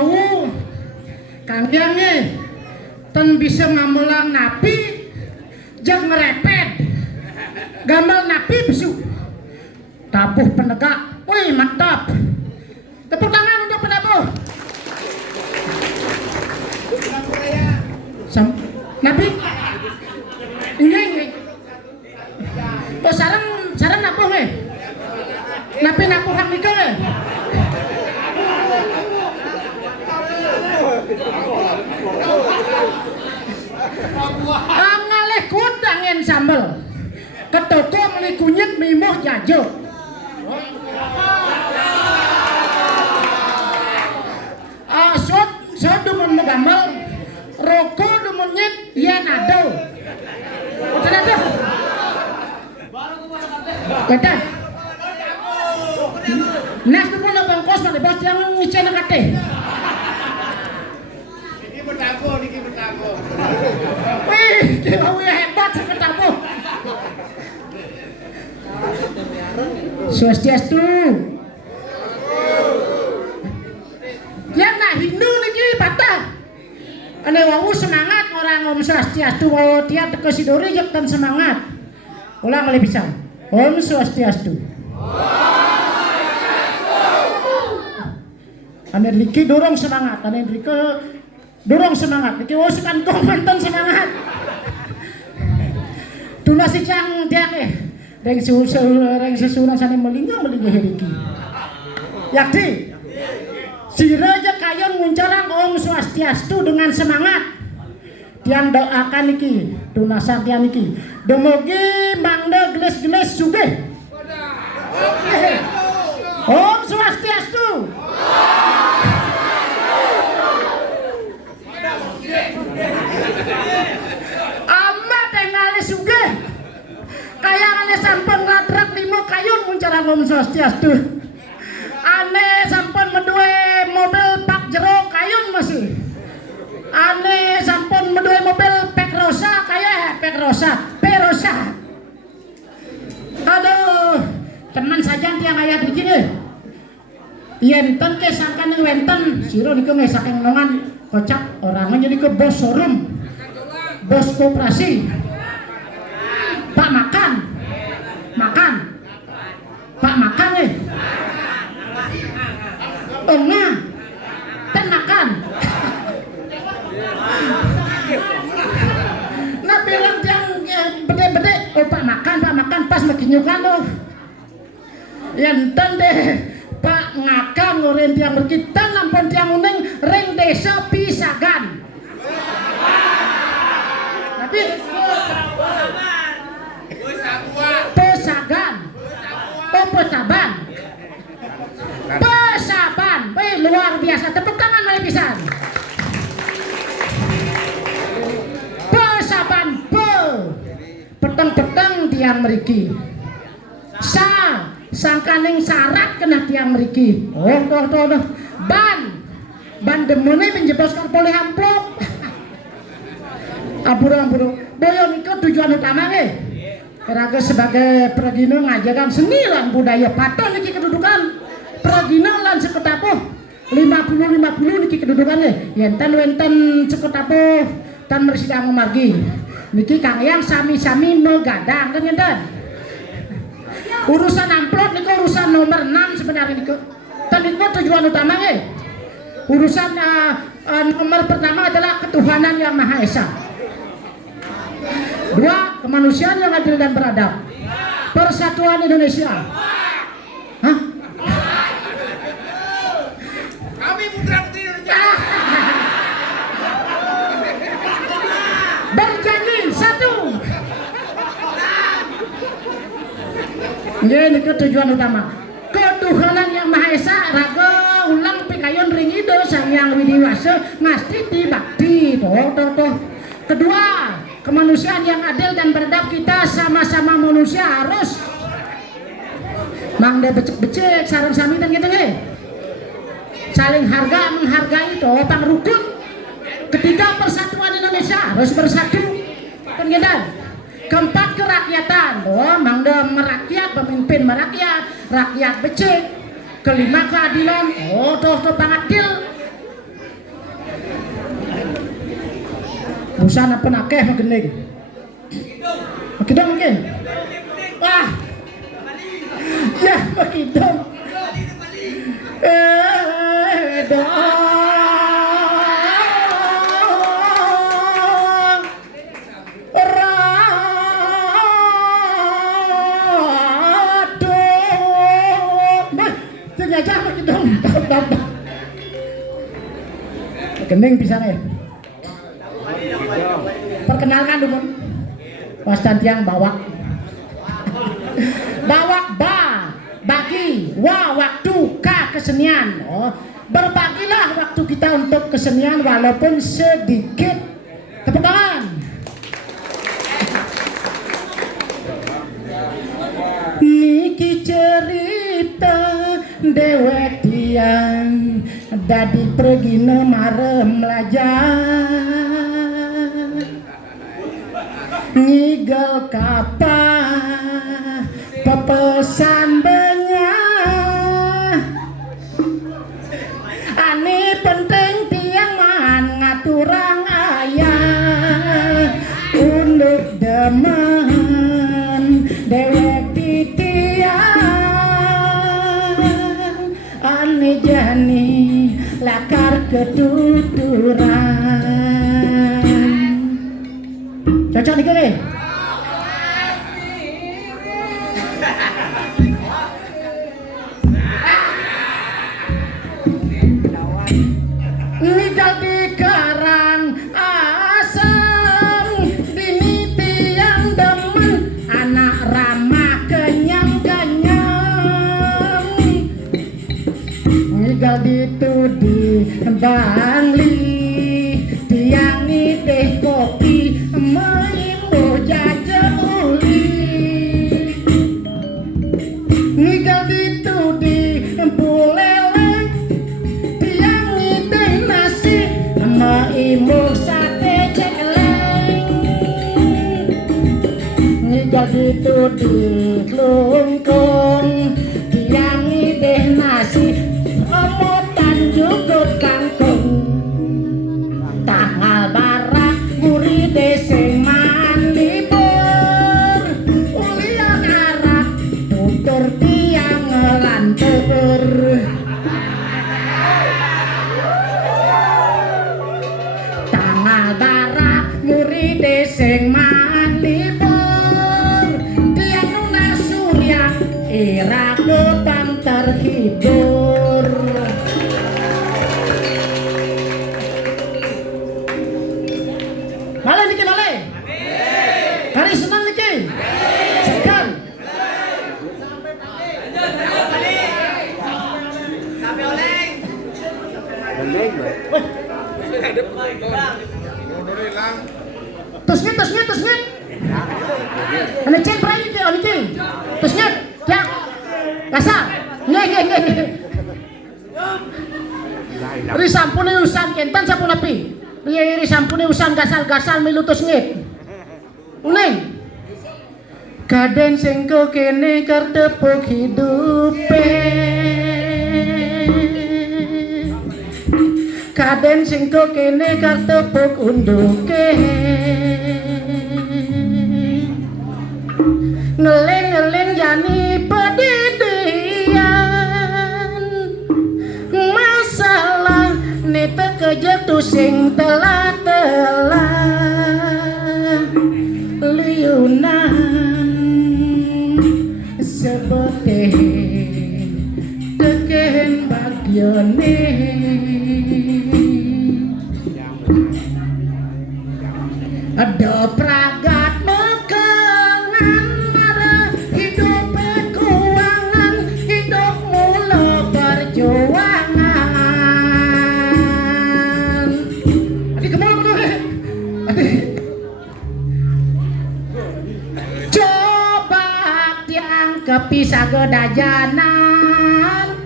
wau Kang Hyang ten bisa ngamelang napi jeung ngerepet gamel napi besu tabuh penegak. Wih mantap, tepuk tangan untuk penabuh napi ini oh sarang nabuh napi nabuh hang nikah ngalih kudang yang sambel ketoko meli kunyit mimoh jajo sod dumun megamel roko dumun nyit yen ado udah ada kata nas dumun bangkos mana bos yang ngicen kate niki bertamu wih dia hebat seketamu Swastiastu yang nak Hindu niki patah ane wau semangat orang Om Swastiastu wau tiap teke sidori jektan semangat ulang kali bisa Om Swastiastu ane niki dorong semangat ane niki dorong semangat niki wau sekan komandan semangat tuna si cang tiak reng susunan sana melingga heriki yakti si Raja Kayon muncarang Om Swastiastu dengan semangat tiang doakan iki tunasan tiang iki demogi mangda geles-geles sugih Om Swastiastu amat tengali sugih kaya ane sampun ngadrak limo Kayon muncarang Om Swastiastu ane sampun medue mobil pak jero Kayon masih ane sampun medue mobil Pekrosa kaya Perosa aduh teman saja tiang ayat begini yenten ke sangkan wenten siro niku saking nongan kocak orangnya jadi ke bos showroom bos koperasi Pak makan Pak makan enggak ten makan nah bilang yang bede-bede Pak makan pas mekinyukan tuh enten deh Pak ngakang ngoren tiang berkita lampun tiang uneng ring desa pisagan tapi pesaban luar biasa tepuk tangan oleh pisan pesaban peteng-peteng tiang meriki sangkaning sarat kena tiang meriki toh ban demone menjeboskan poleh amplop aburu boyo niku tujuan utama Keraga sebagai pragino ngajaran seni lan budaya paton niki kedudukan pragino lan seketapuh 50-50 niki kedudukannya wenten seketapuh tan mersidang margi niki Kang Hyang sami-sami megadang kan ngenten urusan amplop niku urusan nomor 6 sebenarnya niku tan niku tujuan utama urusan nomor pertama adalah ketuhanan yang Maha Esa. 2. Kemanusiaan yang adil dan beradab. Persatuan Indonesia. Hah? Kami putra putri Indonesia. Berjanji 1. Ini tujuan utama. Ketuhanan yang Maha Esa raga ulang pikayon ring ido sang yang widiwasa ngasti bakti toh. Kedua, kemanusiaan yang adil dan beradab. Kita sama-sama manusia harus mangde becek-becek sarang sami dan gitu saling menghargai topang rukun. Ketiga, persatuan Indonesia harus bersatu kan gitu. Keempat, kerakyatan mangde merakyat, pemimpin merakyat, rakyat becek. Kelima, keadilan toh pangadil Usaha apa nakeh magening. Makidong mungkin. Wah. Ya makidong. Aja makidong. Kening bisa nih. Perkenalkan dulu. Wastan tiang bawak. Bawak bagi waktu kesenian. Oh, berbagilah waktu kita untuk kesenian walaupun sedikit. Tepuk tangan. Niki cerita dewek tiang dadi pergina marem lajar ngigel kapal pepesan benyah ani penting tiang man ngaturang ayah unduk demen dewek titiang ani jani lakar ketuturan. Cocok nih kali. Nidal di karang asam dini tiang demen anak ramah kenyang-kenyang nidal ditudi bangli tiang nitih kopi maimu jajah uli nidal ditudi buleleng tiang nitih nasi maimu sate celeng nidal ditudi klungkung tiang nitih nasi omotan jukut kangkung tanggal barak muri deseng man libur ulian arak tutur tiang ngelantur tanggal barak muri deseng man libur tiang nuna surya ira kepang terhibur. Malay niki malay. Hari senang niki. Segan. Sampai oleng. Tusnya. Ana cek prai niki, niki. Tusnya. Ya. Kasar. Nge. Ri sampune usan kentan sampun api. Ri sampune usan gasal-gasal milutus ngit. Uning. Kaden sing kene kertepuk hidupe. Kaden sing kene kertepuk unduke. Ngeleng-ngeleng jani pedidian masalah nete kejetu sing telah liunan sebete teken bagione ada pragat mekengan marah hidup keuangan hidup mula perjuangan adik kemana betul adik coba tiang kepisah gedajanan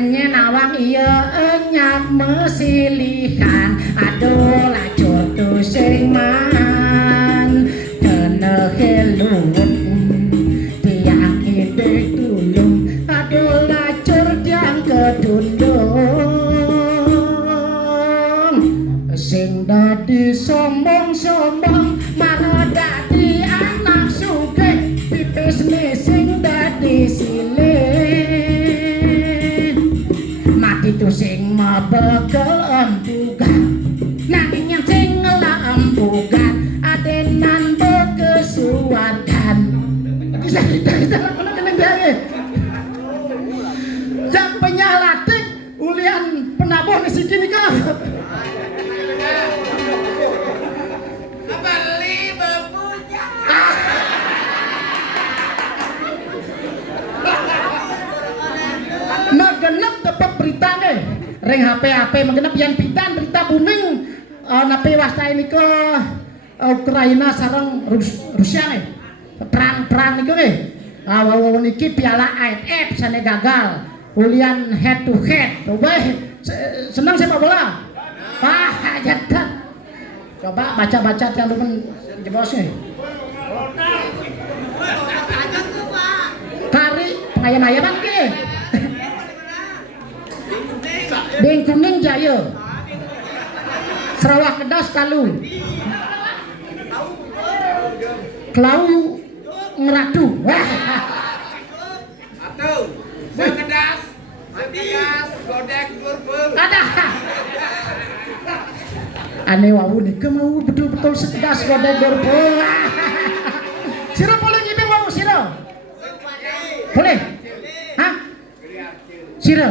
nyenawang iya enyak mesilihan aduh lacur tu sing man teneheluun tiang hidup tulung aduh lacur tiang kedundung sing dadi sombong-sombong malah dadi anak sugih pipis sing dadi silih mati tu sing mabekel empugan nanging yang sing ngelampugan adenan bekesuarkan bisa kita lakukan kena biaya jak penyalatik ulian penabuh nasi kini kau beli bepunya magenep dapat berita nih ring HP magenep yang pidan berita booming napi wasta ini ke Ukraina sarang Rusia nih perang itu nih awal niki piala AFF sana gagal ulian head to head coba senang sepak bola jatan coba baca yang temen jebosnya kari pengayam-ayaman ke Beng Kuning Jaya Sarawak Kedas Kalu Kelau Ngeratu atau Sekedas Godek Gurbul ada aneh wawu nih mau betul-betul sekedas Godek Gurbul siro boleh ngibing wawu siro boleh hah siro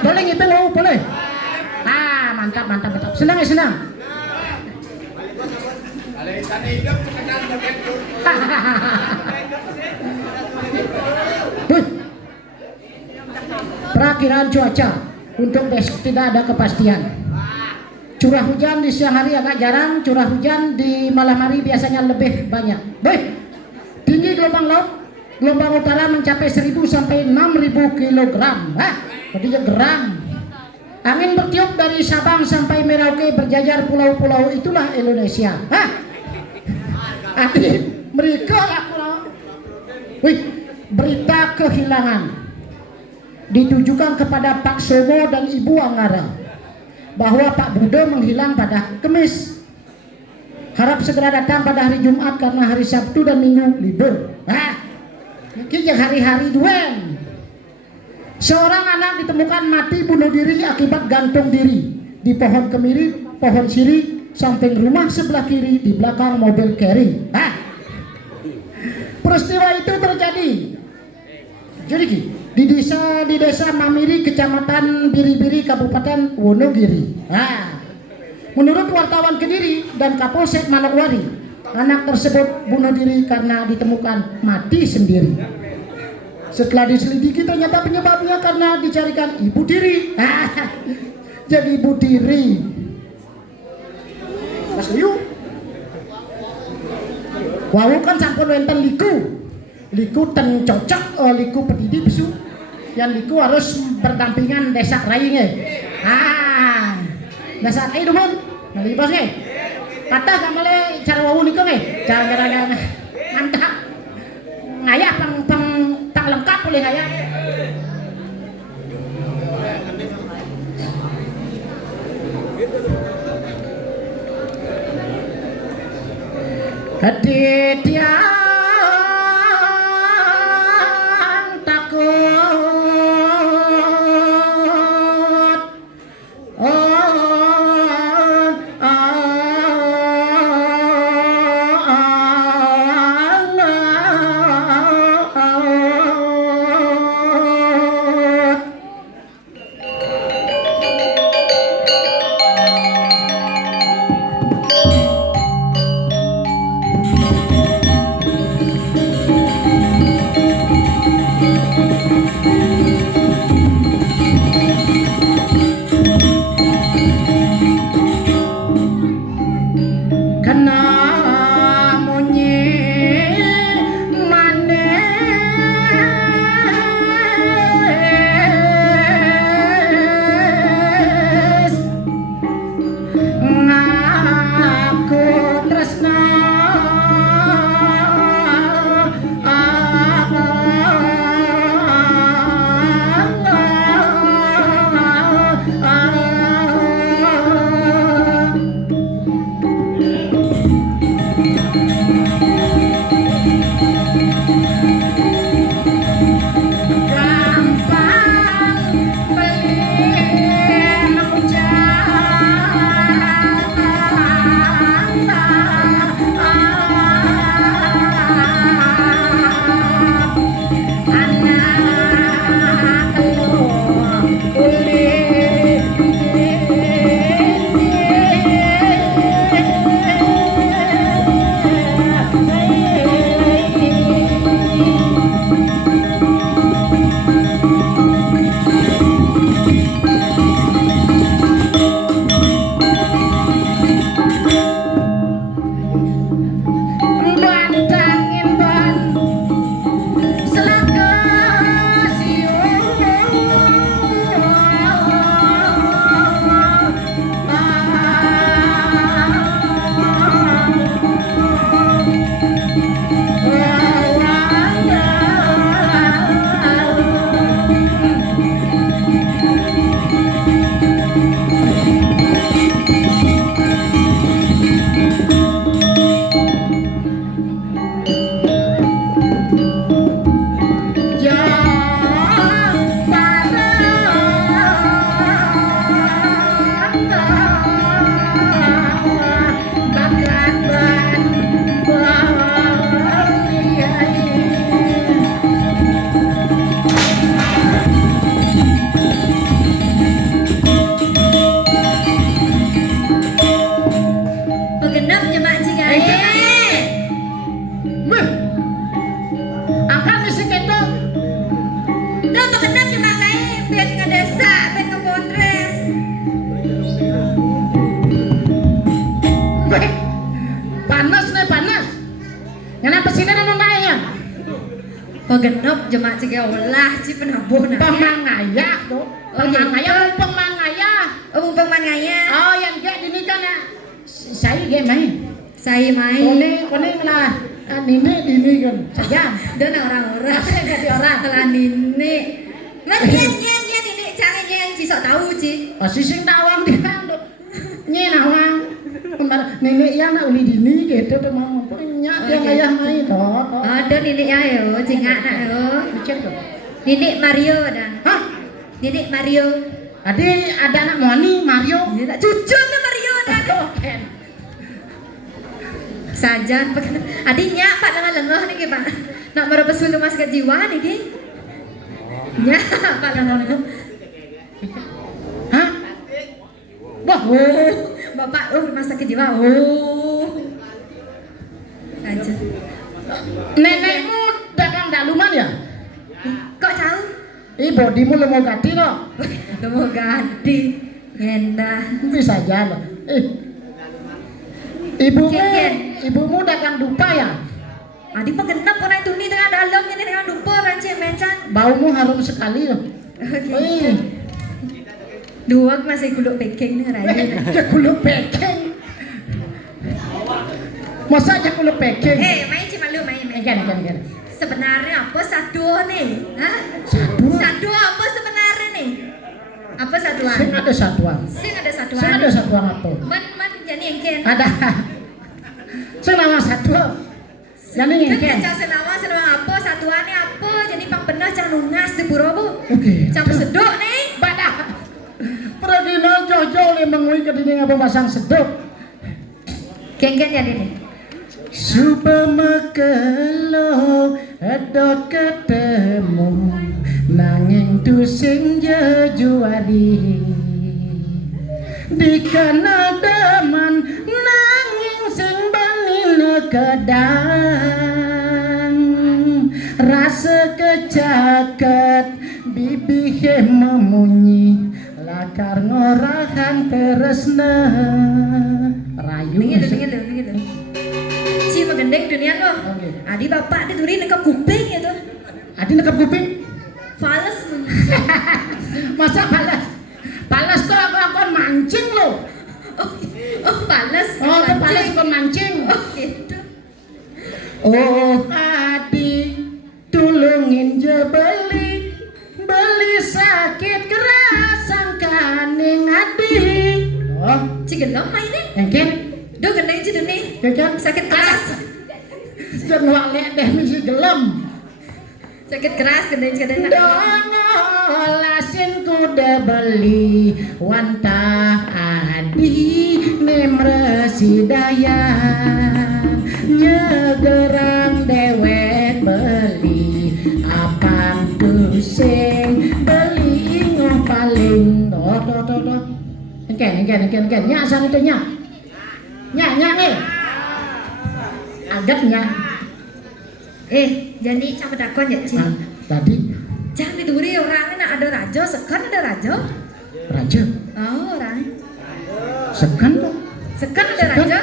boleh ngibing wawu boleh mantap senang ya senang Perakiraan cuaca untuk besok tidak ada kepastian. Curah hujan di siang hari agak jarang, curah hujan di malam hari biasanya lebih banyak. Baik, tinggi gelombang laut, gelombang utara mencapai 1000 sampai 6000 kilogram. Artinya gram. Angin bertiup dari Sabang sampai Merauke berjajar pulau-pulau itulah Indonesia. Mereka berita kehilangan ditujukan kepada Pak Somo dan Ibu Anggara bahwa Pak Bude menghilang pada Kamis. Harap segera datang pada hari Jumat karena hari Sabtu dan Minggu libur. Mungkin hari-hari duen. Seorang anak ditemukan mati bunuh diri akibat gantung diri di pohon kemiri, pohon sirih, samping rumah sebelah kiri di belakang mobil carry. Peristiwa itu terjadi di desa Mamiri, Kecamatan Biri-Biri, Kabupaten Wonogiri. Menurut wartawan Kediri dan Kapolsek Manokwari, anak tersebut bunuh diri karena ditemukan mati sendiri. Setelah diselidiki ternyata penyebabnya karena dicarikan ibu tiri. Jadi ibu tiri. Mas Liu. Wawu kan sampun wonten liku ten cocok liku pedidi bisu. Yang liku harus berdampingan desak rai nge. Desak rai dumun. Nali bos nge. Kata kamale cara wawu niku nge. Cara mantap. Ngayah pang lengkap oleh ngayah. Hati tiang takut Megenop jemak cike olah ci penabuh nah. Pemangaya tuh. Pemangaya, pemangaya. Oh mumpung mangaya. Oh yang kayak ini kan ya. Saya kayak main. Saya main. Kuning lah. Ini kan saja. Dan orang-orang Jadi orang. telah nini. Mas nyen ini jangan nyen ci sok tahu ci. Oh sising tawang dia tuh. Nyen awang. Kembar nenek yang nak uli dini gitu tuh mau punya yang ayah main toh. Ada nini ya yo, cingak nak yo. Dicek tuh. Nini Mario dah. Hah? Nini Mario. Adi ada anak Moni Mario. Ya tak cucun ke Mario dah. Oke. Sajan adinya Pak dengan lengah nih Pak. Nak merebut sulu mas kejiwa nih ki. Ya Pak dengan lengah. Hah? Wah, Oh, Bapak rumah sakit jiwa. Oh. Saja. nenekmu dagang daluman ya? Kok tahu? Ih, bodimu lemah ganti kok. Udah mau ganti. Ngendah. Bisa aja loh. Ibumu, Ken. ibumu dagang dupa ya? Adi pengenap orang itu nih tengah dalam ini tengah lupa rancang mencan. Baumu harum sekali loh. Wih, Dua masih kuluk peking nih raya. ya kulit peking. Masa aja kulit peking? Main cuma lu main. Ikan. Sebenarnya apa satu nih? Hah? Satu. Satu apa sebenarnya nih? Apa satuan? Sing ada satuan. Sing ada satuan. Sing ada satuan apa? Man jadi engken. Ada. Sing nama satu. Jadi ngengken. Cang senawa apa satuannya apa? Jadi pang benar cang lungas di pura bu. Oke. Cang sedok nih. Badak. Pradina jojo le mengui kedini apa pasang sedok. Kengken jadi nih. Supa makelo edot ketemu nanging tu sing jejuari di kanadaman nanging sing bani nekedang rasa kecaket bibihe memunyi lakar ngorahan teresna rayu Begitu. Si megendek dunia lo. Oke. Adi bapak di turi nekap kuping ya tuh. Adi nekap kuping. Fales. Masa palas? Palas tuh aku mancing lo. Oh fales. Oh, itu palas kon mancing. Oh gitu. Oh, Adi tulungin je beli sakit keras sangkaning Adi. Oh, Cigelom main nih. engken, Do gendeng ci nih. engken. Sakit keras. Jangan walek deh misi gelem. Sakit keras gendeng. Dono lasin kuda beli wantah Adi nemresi daya nyegerang dewek beli apang pusing beli ingong paling toh engken nyak sang itu nyak nih agaknya Jadi sama dakon ya Ci. tadi Jangan diduri orangnya ada raja, sekan ada raja. raja Oh orang. sekan tuh Sekan ada raja.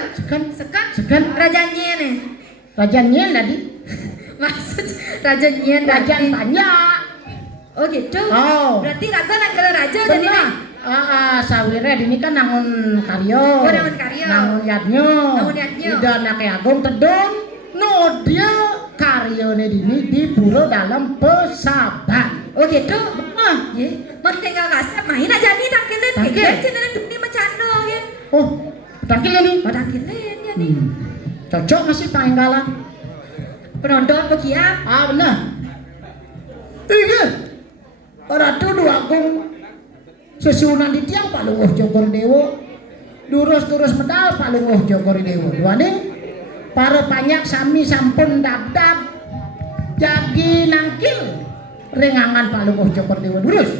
sekan Rajanya nih. raja nyen tadi Maksud rajanya raja tadi. banyak Oh gitu. Oh. Berarti raga nanggal raja jadi nih. benar sawire ini kan nangun karyo Oh, nangun karyo. nangun yadnyo ida nake agung tedon no dia karyone dini diburu dalam pesaban Oh gitu. nah Ye, mau tinggal kasih main aja nih tangkilin. Tangkil? Kita cina duk di macano ya. oh tangkil ini Oh tangkilin ya nih. cocok masih panggalan Penonton begiap. benar iya ratu dua agung sesunan di tiang Pak Luwuh Jogor Dewo durus medal Pak Luwuh Jogor Dewo duaning para panyak sami sampun dab jagi nangkil rengangan Pak Luwuh Jogor Dewo durus